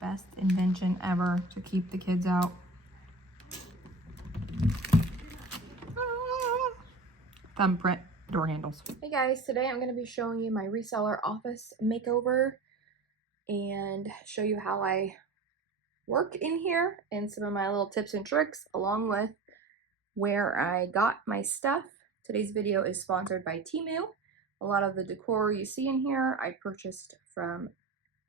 Best invention ever to keep the kids out. Thumbprint door handles. Hey guys, today I'm going to be showing you my reseller office makeover and show you how I work in here and some of my little tips and tricks along with where I got my stuff. Today's video is sponsored by Temu. A lot of the decor you see in here I purchased from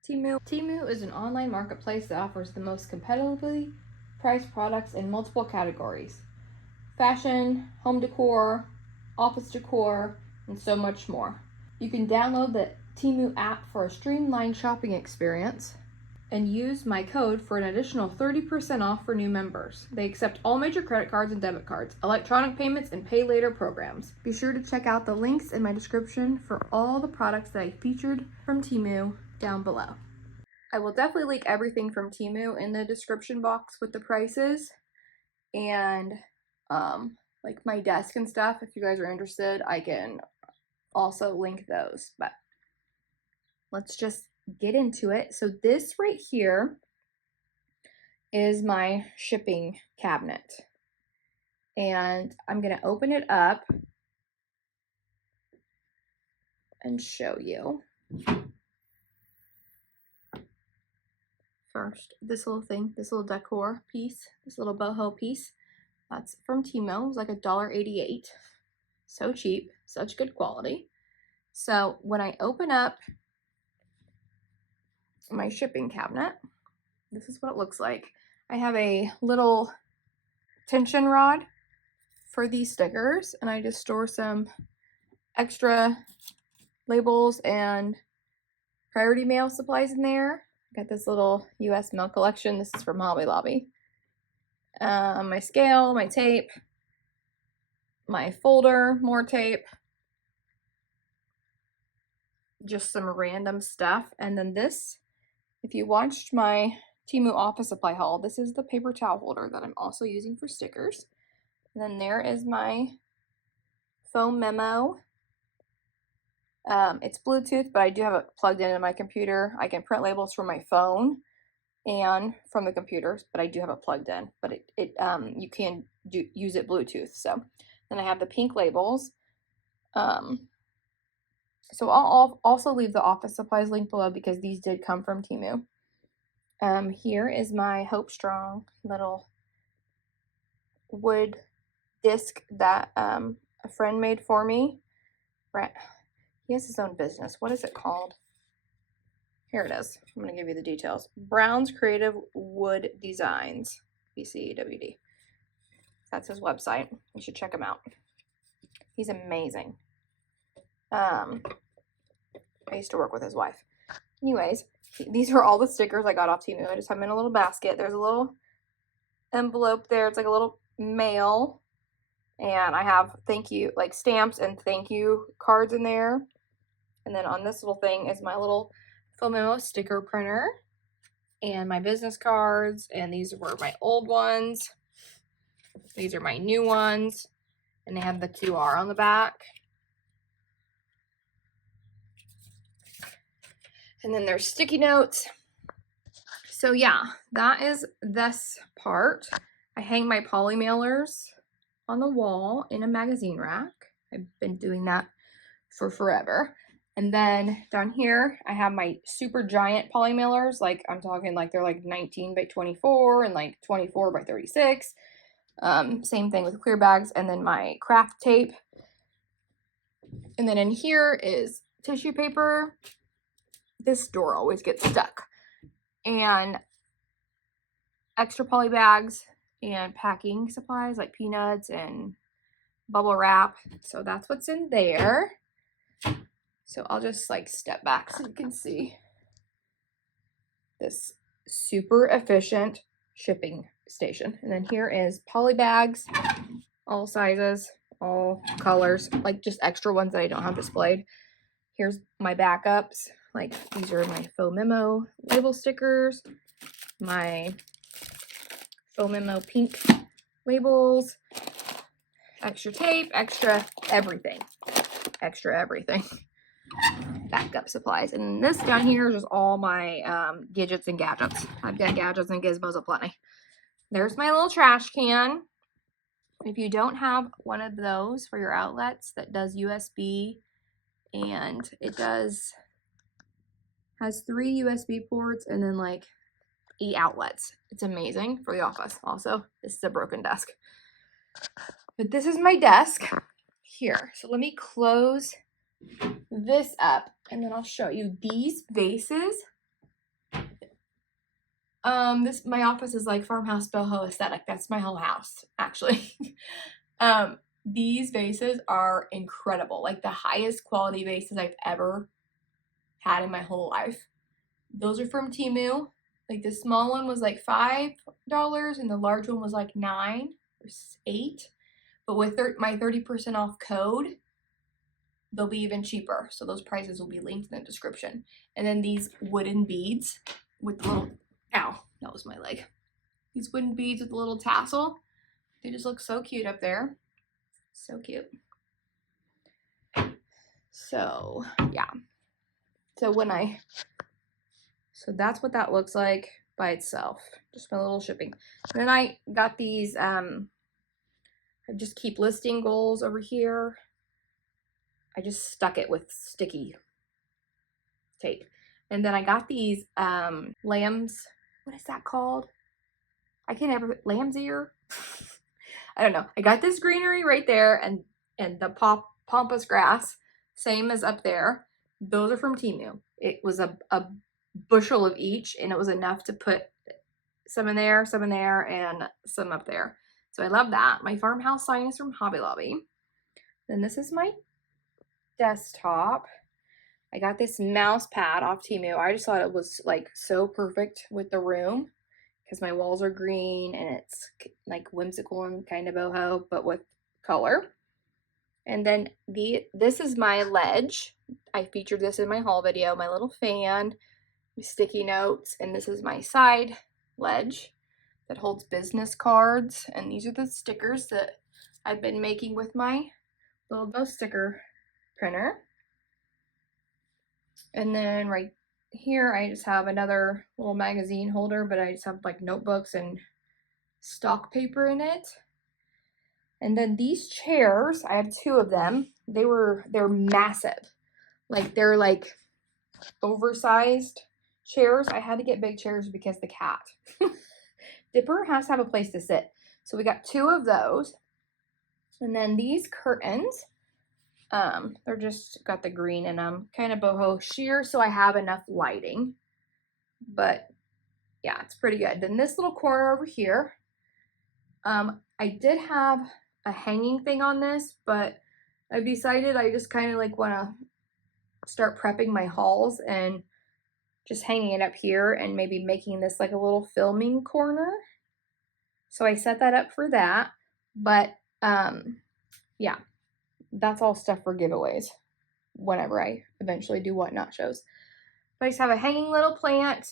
Temu. Temu is an online marketplace that offers the most competitively priced products in multiple categories: fashion, home decor, office decor, and so much more. You can download the Temu app for a streamlined shopping experience and use my code for an additional 30% off for new members. They accept all major credit cards and debit cards, electronic payments, and pay later programs. Be sure to check out the links in my description for all the products that I featured from Temu down below. I will definitely link everything from Temu in the description box with the prices and like my desk and stuff. If you guys are interested, I can also link those, but let's just get into it. So this right here is my shipping cabinet, and I'm gonna open it up and show you. First, this little thing, this little decor piece, this little boho piece, that's from Temu. It was like $1.88. So cheap, such good quality. So when I open up my shipping cabinet, this is what it looks like. I have a little tension rod for these stickers, and I just store some extra labels and priority mail supplies in there. Got this little US mail collection. This is from Hobby Lobby. My scale, my tape, my folder, more tape, just some random stuff. And then this, if you watched my Temu office supply haul, this is the paper towel holder that I'm also using for stickers. And then there is my Phomemo. It's Bluetooth, but I do have it plugged into my computer. I can print labels from my phone and from the computers, but I do have it plugged in. But you can use it Bluetooth. So then I have the pink labels. So I'll also leave the office supplies link below because these did come from Temu. Here is my Hope Strong little wood disc that a friend made for me. He has his own business. What is it called? Here it is. I'm going to give you the details. Brown's Creative Wood Designs, BCWD. That's his website. You should check him out. He's amazing. I used to work with his wife. Anyways, these are all the stickers I got off Temu. I just have them in a little basket. There's a little envelope there. It's like a little mail. And I have thank you, like stamps and thank you cards in there. And then on this little thing is my little Phomemo sticker printer and my business cards. And these were my old ones. These are my new ones. And they have the QR on the back. And then there's sticky notes. So yeah, that is this part. I hang my poly mailers on the wall in a magazine rack. I've been doing that for forever. And then down here, I have my super giant poly mailers. Like I'm talking like they're like 19 by 24 and like 24 by 36. Same thing with clear bags. And then my craft tape. And then in here is tissue paper. This door always gets stuck. And extra poly bags and packing supplies like peanuts and bubble wrap. So that's what's in there. So I'll just like step back so you can see this super efficient shipping station. And then here is poly bags, all sizes, all colors, like just extra ones that I don't have displayed. Here's my backups. Like these are my Phomemo label stickers, my Phomemo pink labels, extra tape, extra everything. backup supplies. And this down here is just all my gadgets and gadgets. I've got gadgets and gizmos aplenty. There's my little trash can. If you don't have one of those for your outlets that does USB, and it has 3 USB ports and then like 8 outlets. It's amazing for the office. Also, this is a broken desk. But this is my desk here. So let me close this up and then I'll show you these vases. My office is like farmhouse boho aesthetic. That's my whole house, actually. These vases are incredible. Like the highest quality vases I've ever had in my whole life. Those are from Temu. Like the small one was like $5 and the large one was like $9 or $8. But with my 30% off code, they'll be even cheaper. So those prices will be linked in the description. And then these wooden beads with the little, ow, that was my leg. These wooden beads with the little tassel. They just look so cute up there. So cute. So yeah. So that's what that looks like by itself. Just my little shipping. And then I got these, I just keep listing goals over here. I just stuck it with sticky tape. And then I got these lambs, what is that called? I can't ever, lamb's ear? I don't know. I got this greenery right there and the Pompas Grass, same as up there. Those are from Temu. It was a bushel of each, and it was enough to put some in there, and some up there. So I love that. My farmhouse sign is from Hobby Lobby. Then this is my desktop. I got this mouse pad off Temu. I just thought it was like so perfect with the room because my walls are green and it's like whimsical and kind of boho, but with color. And then this is my ledge. I featured this in my haul video, my little fan, sticky notes, and this is my side ledge that holds business cards. And these are the stickers that I've been making with my little Boho sticker printer. And then right here I just have another little magazine holder, but I just have like notebooks and stock paper in it. And then these chairs, I have 2 of them. They're massive. Like they're like oversized chairs. I had to get big chairs because the cat. Dipper has to have a place to sit. So we got 2 of those. And then these curtains, they're just got the green in them, kind of boho sheer, so I have enough lighting. But yeah, it's pretty good. Then this little corner over here, I did have a hanging thing on this, but I decided I just kind of like want to start prepping my hauls and just hanging it up here and maybe making this like a little filming corner. So I set that up for that. But yeah, that's all stuff for giveaways whenever I eventually do whatnot shows. But I just have a hanging little plant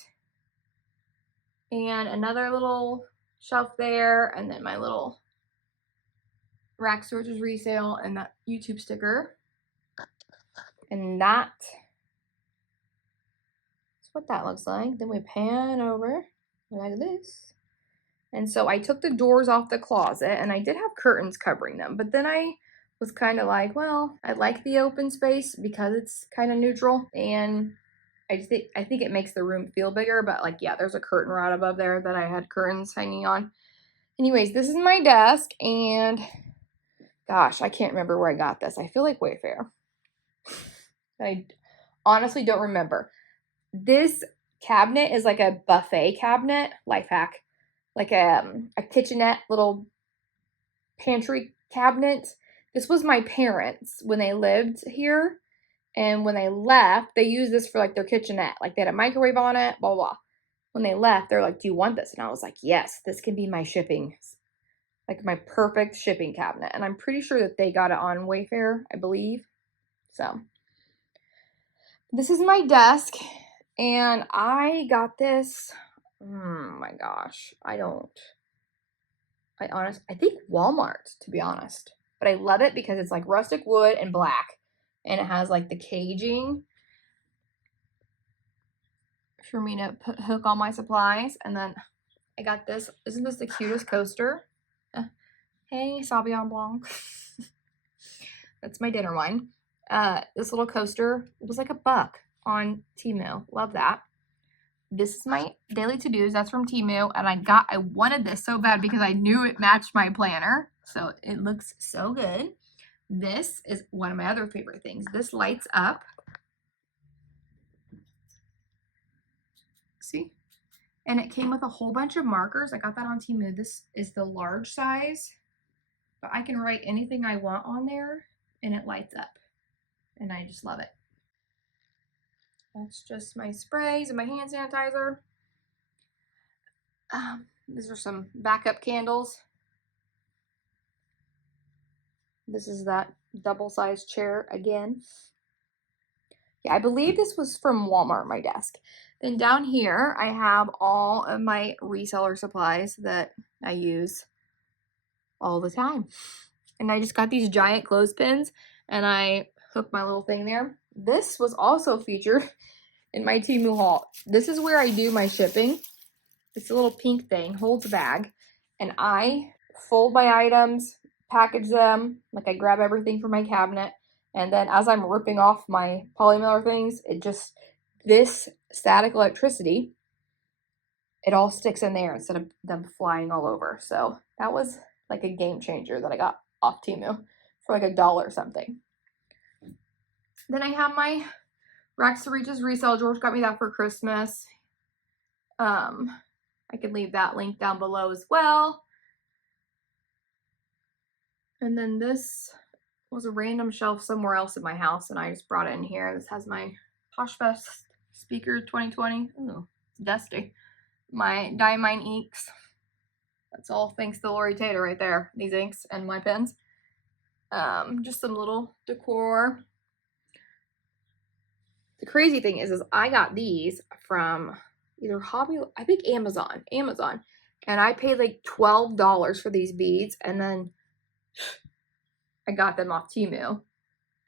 and another little shelf there, and then my little rack storage resale and that YouTube sticker. And that's what that looks like. Then we pan over like this. And so I took the doors off the closet, and I did have curtains covering them, but then I was kind of like, well, I like the open space because it's kind of neutral, and I think it makes the room feel bigger. But like, yeah, there's a curtain rod above there that I had curtains hanging on. Anyways, this is my desk, and gosh, I can't remember where I got this. I feel like Wayfair. I honestly don't remember. This cabinet is like a buffet cabinet, life hack, like a kitchenette little pantry cabinet. This was my parents when they lived here, and when they left, they used this for like their kitchenette. Like they had a microwave on it, blah, blah. When they left, they're like, do you want this? And I was like, yes, this can be my shipping, like my perfect shipping cabinet. And I'm pretty sure that they got it on Wayfair, I believe. So this is my desk, and I got this, oh my gosh, I think Walmart, to be honest. But I love it because it's like rustic wood and black, and it has like the caging. for me to hook all my supplies. And then I got this. Isn't this the cutest coaster? Hey, Sauvignon Blanc. That's my dinner wine. This little coaster, it was like $1 on Temu. Love that. This is my daily to-dos. That's from Temu. And I wanted this so bad because I knew it matched my planner. So it looks so good. This is one of my other favorite things. This lights up. See? And it came with a whole bunch of markers. I got that on Temu. This is the large size. But I can write anything I want on there and it lights up. And I just love it. That's just my sprays and my hand sanitizer. These are some backup candles. This is that double-sized chair again. Yeah, I believe this was from Walmart, my desk. Then down here, I have all of my reseller supplies that I use all the time. And I just got these giant clothespins and I hooked my little thing there. This was also featured in my Temu haul. This is where I do my shipping. It's a little pink thing, holds a bag. And I fold my items, package them, like I grab everything from my cabinet. And then as I'm ripping off my polymailer things, this static electricity, it all sticks in there instead of them flying all over. So that was like a game changer that I got off Temu for like $1 or something. Then I have my Racks to Reaches resale. George got me that for Christmas. I can leave that link down below as well. And then this was a random shelf somewhere else in my house and I just brought it in here. This has my Poshfest speaker 2020. Ooh, it's dusty. My Diamine inks. That's all thanks to Lori Tater right there. These inks and my pens. Just some little decor. The crazy thing is I got these from either I think Amazon. And I paid like $12 for these beads. And then I got them off Temu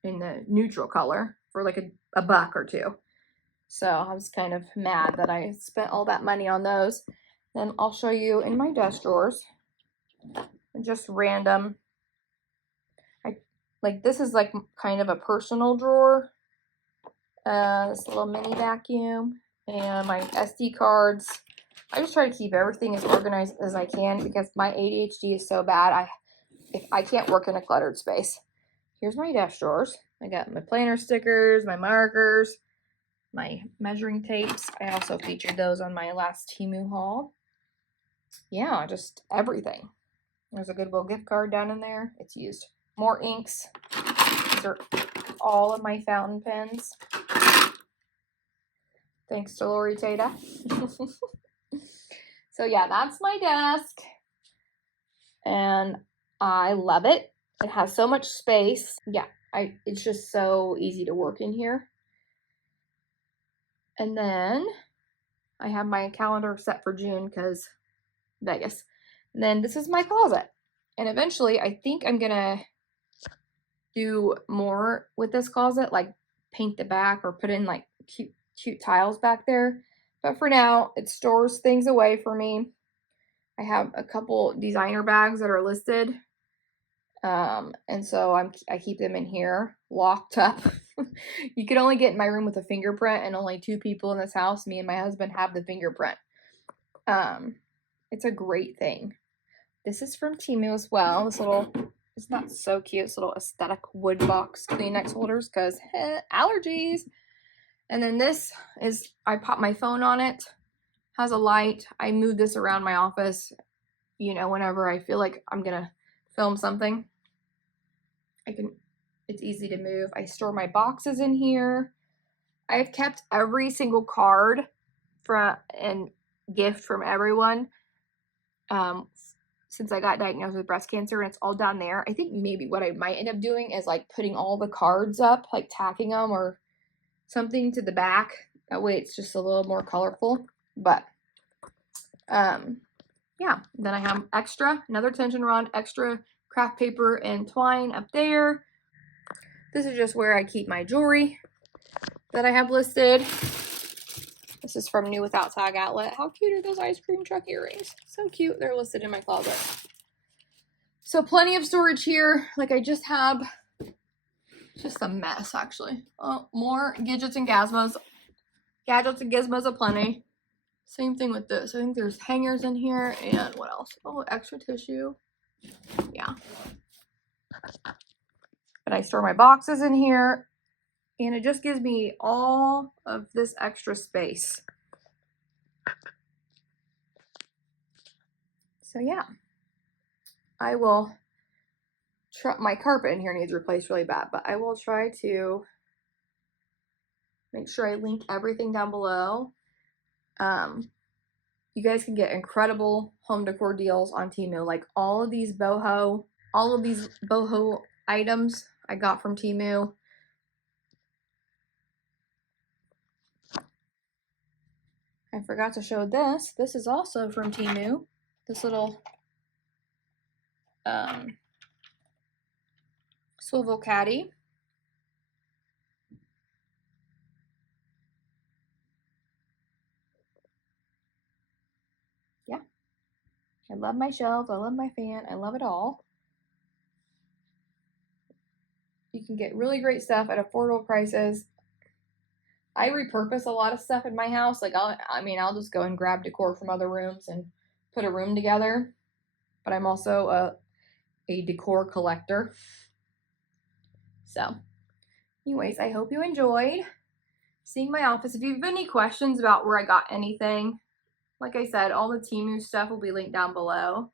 in the neutral color for like $1 or $2. So I was kind of mad that I spent all that money on those. Then I'll show you in my desk drawers. Just random. This is like kind of a personal drawer. This little mini vacuum and my SD cards. I just try to keep everything as organized as I can because my ADHD is so bad. If I can't work in a cluttered space. Here's my desk drawers. I got my planner stickers, my markers, my measuring tapes. I also featured those on my last Temu haul. Yeah, just everything. There's a Goodwill gift card down in there. It's used. More inks. These are all of my fountain pens. Thanks to Lori Tata. So yeah, that's my desk. And I love it. It has so much space. Yeah, it's just so easy to work in here. And then I have my calendar set for June because Vegas. And then this is my closet. And eventually I think I'm gonna do more with this closet, like paint the back or put in like cute tiles back there. But for now, it stores things away for me. I have a couple designer bags that are listed. And so I keep them in here, locked up. You can only get in my room with a fingerprint, and only 2 people in this house, me and my husband, have the fingerprint. It's a great thing. This is from Temu as well. It's not so cute. This little aesthetic wood box Kleenex holders because allergies. And then this is, I pop my phone on it. Has a light. I move this around my office, whenever I feel like I'm gonna film something. It's easy to move. I store my boxes in here. I've kept every single card and gift from everyone since I got diagnosed with breast cancer, and it's all down there. I think maybe what I might end up doing is like putting all the cards up, like tacking them or something to the back. That way it's just a little more colorful. But yeah, then I have another tension rod, extra craft paper and twine up there. This is just where I keep my jewelry that I have listed. This is from New Without Tag Outlet. How cute are those ice cream truck earrings? So cute. They're listed in my closet. So plenty of storage here. Like I just have, just a mess actually. Oh, more gadgets and gizmos. Gadgets and gizmos aplenty. Same thing with this. I think there's hangers in here and what else? Oh, extra tissue. Yeah. And I store my boxes in here and it just gives me all of this extra space. So yeah, I will try, my carpet in here needs replaced really bad, but I will try to make sure I link everything down below. You guys can get incredible home decor deals on Temu. Like all of these Boho items I got from Temu. I forgot to show this. This is also from Temu. This little swivel caddy. Yeah. I love my shelves. I love my fan. I love it all. You can get really great stuff at affordable prices. I repurpose a lot of stuff in my house. Like I'll just go and grab decor from other rooms and put a room together. But I'm also a decor collector. So anyways, I hope you enjoyed seeing my office. If you have any questions about where I got anything, like I said, all the Temu stuff will be linked down below.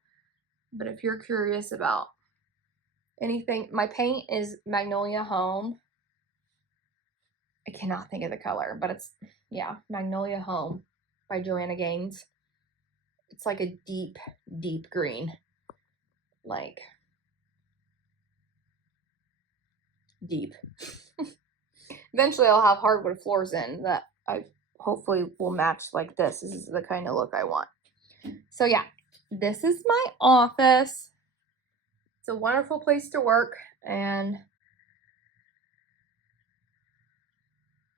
But if you're curious about anything, my paint is Magnolia Home. I cannot think of the color, but it's, yeah, Magnolia Home by Joanna Gaines. It's like a deep, deep green. Like, deep. Eventually I'll have hardwood floors in that I hopefully will match like this. This is the kind of look I want. So yeah, this is my office. It's a wonderful place to work and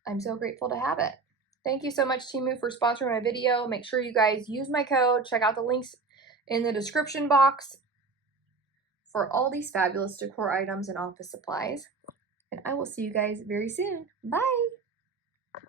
I'm so grateful to have it. Thank you so much, Temu, for sponsoring my video. Make sure you guys use my code. Check out the links in the description box for all these fabulous decor items and office supplies. And I will see you guys very soon. Bye!